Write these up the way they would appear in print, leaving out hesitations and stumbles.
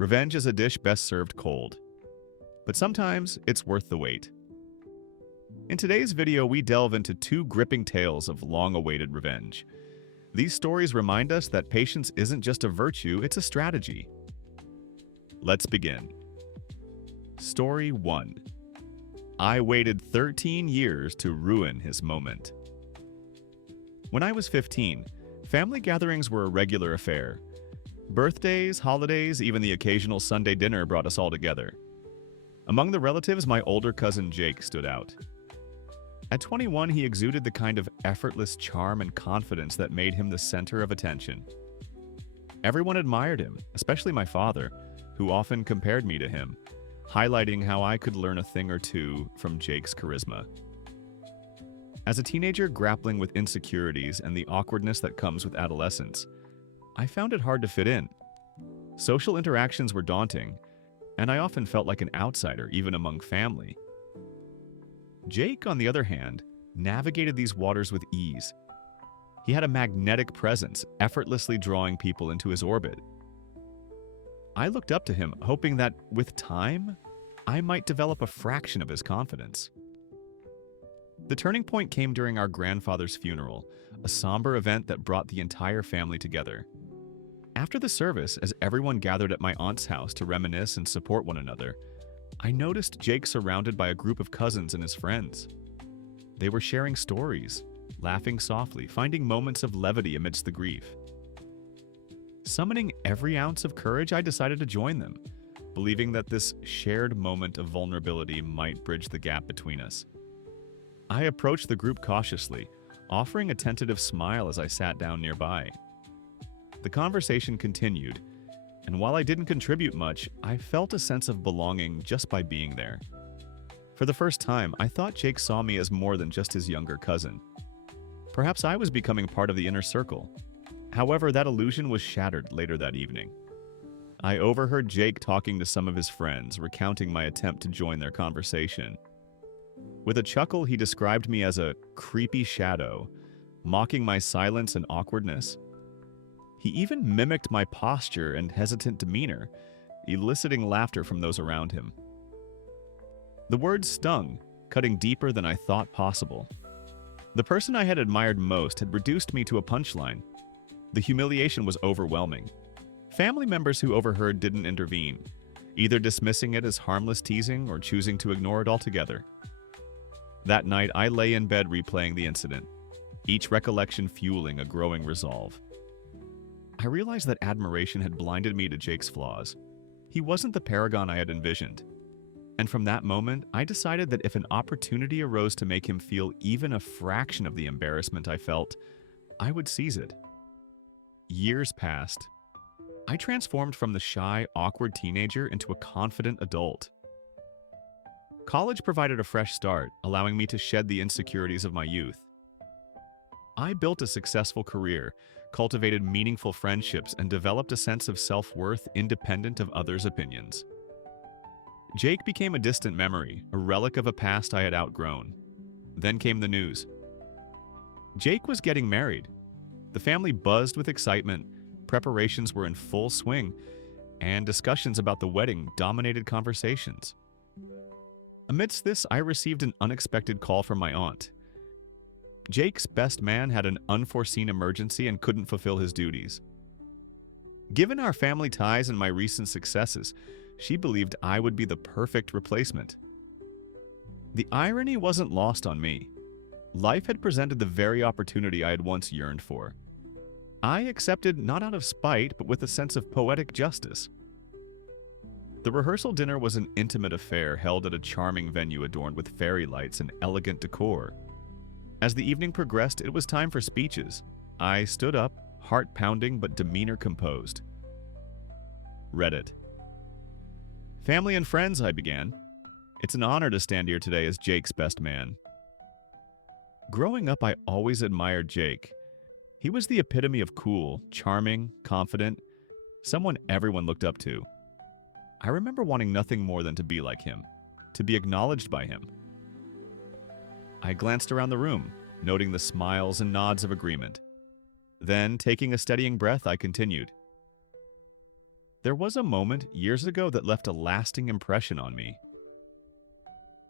Revenge is a dish best served cold, but sometimes it's worth the wait. In today's video, we delve into two gripping tales of long-awaited revenge. These stories remind us that patience isn't just a virtue, it's a strategy. Let's begin. Story 1. I waited 13 years to ruin his moment. When I was 15, family gatherings were a regular affair. Birthdays, holidays, even the occasional Sunday dinner brought us all together. Among the relatives, my older cousin Jake stood out. At 21, he exuded the kind of effortless charm and confidence that made him the center of attention. Everyone admired him, especially my father, who often compared me to him, highlighting how I could learn a thing or two from Jake's charisma. As a teenager grappling with insecurities and the awkwardness that comes with adolescence, I found it hard to fit in. Social interactions were daunting, and I often felt like an outsider, even among family. Jake, on the other hand, navigated these waters with ease. He had a magnetic presence, effortlessly drawing people into his orbit. I looked up to him, hoping that, with time, I might develop a fraction of his confidence. The turning point came during our grandfather's funeral, a somber event that brought the entire family together. After the service, as everyone gathered at my aunt's house to reminisce and support one another, I noticed Jake surrounded by a group of cousins and his friends. They were sharing stories, laughing softly, finding moments of levity amidst the grief. Summoning every ounce of courage, I decided to join them, believing that this shared moment of vulnerability might bridge the gap between us. I approached the group cautiously, offering a tentative smile as I sat down nearby. The conversation continued, and while I didn't contribute much, I felt a sense of belonging just by being there. For the first time, I thought Jake saw me as more than just his younger cousin. Perhaps I was becoming part of the inner circle. However, that illusion was shattered later that evening. I overheard Jake talking to some of his friends, recounting my attempt to join their conversation. With a chuckle, he described me as a creepy shadow, mocking my silence and awkwardness. He even mimicked my posture and hesitant demeanor, eliciting laughter from those around him. The words stung, cutting deeper than I thought possible. The person I had admired most had reduced me to a punchline. The humiliation was overwhelming. Family members who overheard didn't intervene, either dismissing it as harmless teasing or choosing to ignore it altogether. That night, I lay in bed replaying the incident, each recollection fueling a growing resolve. I realized that admiration had blinded me to Jake's flaws. He wasn't the paragon I had envisioned. And from that moment, I decided that if an opportunity arose to make him feel even a fraction of the embarrassment I felt, I would seize it. Years passed. I transformed from the shy, awkward teenager into a confident adult. College provided a fresh start, allowing me to shed the insecurities of my youth. I built a successful career, cultivated meaningful friendships, and developed a sense of self-worth independent of others' opinions. Jake became a distant memory, a relic of a past I had outgrown. Then came the news. Jake was getting married. The family buzzed with excitement, preparations were in full swing, and discussions about the wedding dominated conversations. Amidst this, I received an unexpected call from my aunt. Jake's best man had an unforeseen emergency and couldn't fulfill his duties. Given our family ties and my recent successes, she believed I would be the perfect replacement. The irony wasn't lost on me. Life had presented the very opportunity I had once yearned for. I accepted not out of spite, but with a sense of poetic justice. The rehearsal dinner was an intimate affair held at a charming venue adorned with fairy lights and elegant decor. As the evening progressed, it was time for speeches. I stood up, heart pounding but demeanor composed. Read it. Family and friends, I began. It's an honor to stand here today as Jake's best man. Growing up, I always admired Jake. He was the epitome of cool, charming, confident, someone everyone looked up to. I remember wanting nothing more than to be like him, to be acknowledged by him. I glanced around the room, noting the smiles and nods of agreement. Then, taking a steadying breath, I continued. There was a moment years ago that left a lasting impression on me.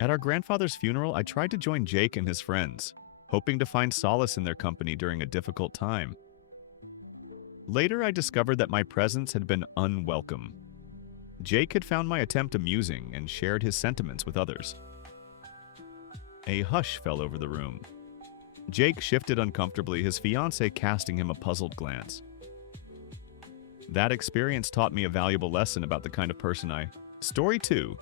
At our grandfather's funeral, I tried to join Jake and his friends, hoping to find solace in their company during a difficult time. Later, I discovered that my presence had been unwelcome. Jake had found my attempt amusing and shared his sentiments with others. A hush fell over the room. Jake shifted uncomfortably, his fiancée casting him a puzzled glance. That experience taught me a valuable lesson about the kind of person I... Story 2.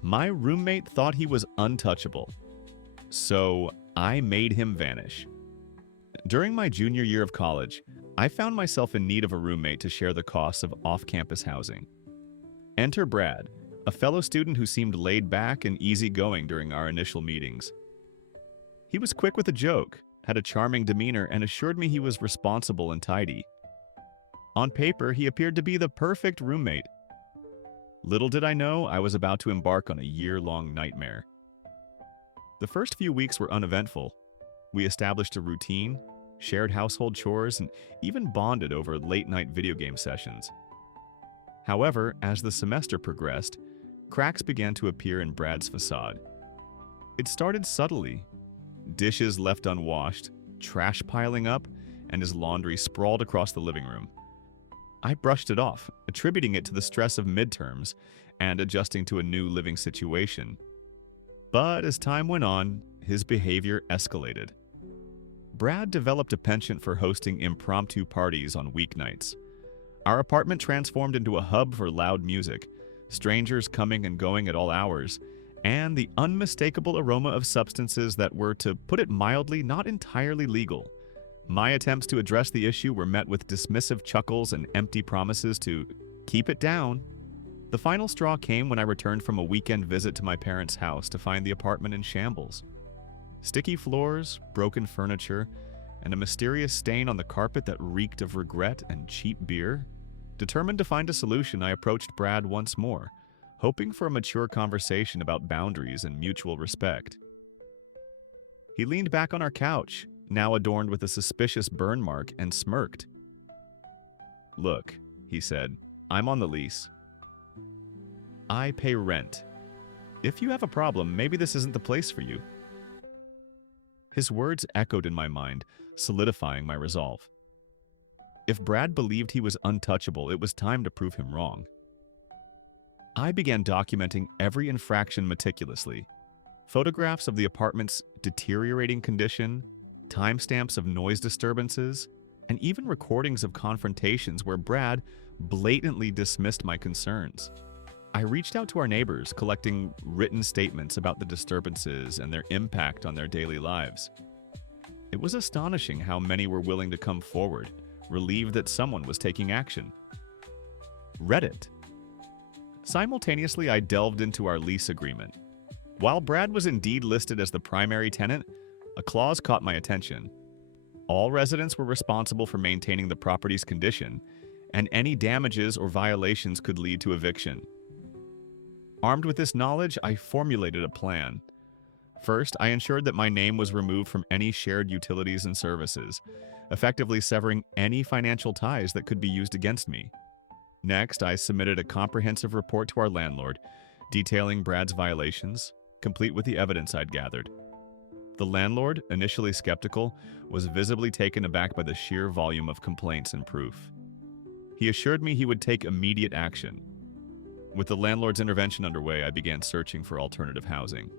My roommate thought he was untouchable, so I made him vanish. During my junior year of college, I found myself in need of a roommate to share the costs of off-campus housing. Enter Brad, a fellow student who seemed laid back and easygoing during our initial meetings. He was quick with a joke, had a charming demeanor, and assured me he was responsible and tidy. On paper, he appeared to be the perfect roommate. Little did I know I was about to embark on a year-long nightmare. The first few weeks were uneventful. We established a routine, shared household chores, and even bonded over late-night video game sessions. However, as the semester progressed, cracks began to appear in Brad's facade. It started subtly. Dishes left unwashed, trash piling up, and his laundry sprawled across the living room. I brushed it off, attributing it to the stress of midterms and adjusting to a new living situation. But as time went on, his behavior escalated. Brad developed a penchant for hosting impromptu parties on weeknights. Our apartment transformed into a hub for loud music, strangers coming and going at all hours, and the unmistakable aroma of substances that were, to put it mildly, not entirely legal. My attempts to address the issue were met with dismissive chuckles and empty promises to keep it down. The final straw came when I returned from a weekend visit to my parents' house to find the apartment in shambles. Sticky floors, broken furniture, and a mysterious stain on the carpet that reeked of regret and cheap beer. Determined to find a solution, I approached Brad once more, hoping for a mature conversation about boundaries and mutual respect. He leaned back on our couch, now adorned with a suspicious burn mark, and smirked. "Look," he said, "I'm on the lease. I pay rent. If you have a problem, maybe this isn't the place for you." His words echoed in my mind, solidifying my resolve. If Brad believed he was untouchable, it was time to prove him wrong. I began documenting every infraction meticulously. Photographs of the apartment's deteriorating condition, timestamps of noise disturbances, and even recordings of confrontations where Brad blatantly dismissed my concerns. I reached out to our neighbors, collecting written statements about the disturbances and their impact on their daily lives. It was astonishing how many were willing to come forward, relieved that someone was taking action. Reddit. Simultaneously, I delved into our lease agreement. While Brad was indeed listed as the primary tenant, a clause caught my attention. All residents were responsible for maintaining the property's condition, and any damages or violations could lead to eviction. Armed with this knowledge, I formulated a plan. First, I ensured that my name was removed from any shared utilities and services, effectively severing any financial ties that could be used against me. Next, I submitted a comprehensive report to our landlord, detailing Brad's violations, complete with the evidence I'd gathered. The landlord, initially skeptical, was visibly taken aback by the sheer volume of complaints and proof. He assured me he would take immediate action. With the landlord's intervention underway, I began searching for alternative housing.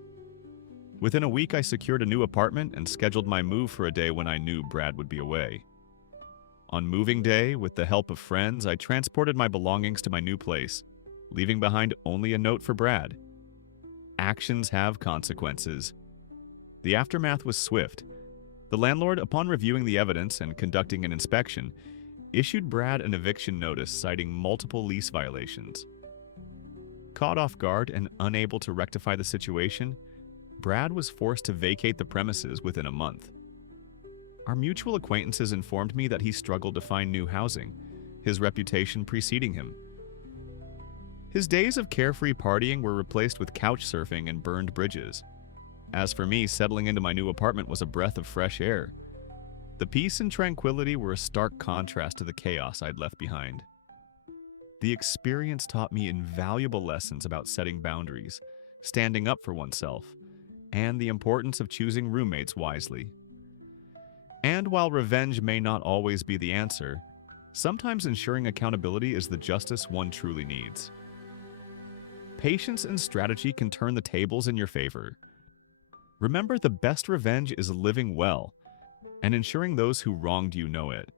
Within a week, I secured a new apartment and scheduled my move for a day when I knew Brad would be away. On moving day, with the help of friends, I transported my belongings to my new place, leaving behind only a note for Brad. Actions have consequences. The aftermath was swift. The landlord, upon reviewing the evidence and conducting an inspection, issued Brad an eviction notice citing multiple lease violations. Caught off guard and unable to rectify the situation, Brad was forced to vacate the premises within a month. Our mutual acquaintances informed me that he struggled to find new housing, his reputation preceding him. His days of carefree partying were replaced with couch surfing and burned bridges. As for me, settling into my new apartment was a breath of fresh air. The peace and tranquility were a stark contrast to the chaos I'd left behind. The experience taught me invaluable lessons about setting boundaries, standing up for oneself, and the importance of choosing roommates wisely. And while revenge may not always be the answer, sometimes ensuring accountability is the justice one truly needs. Patience and strategy can turn the tables in your favor. Remember, the best revenge is living well and ensuring those who wronged you know it.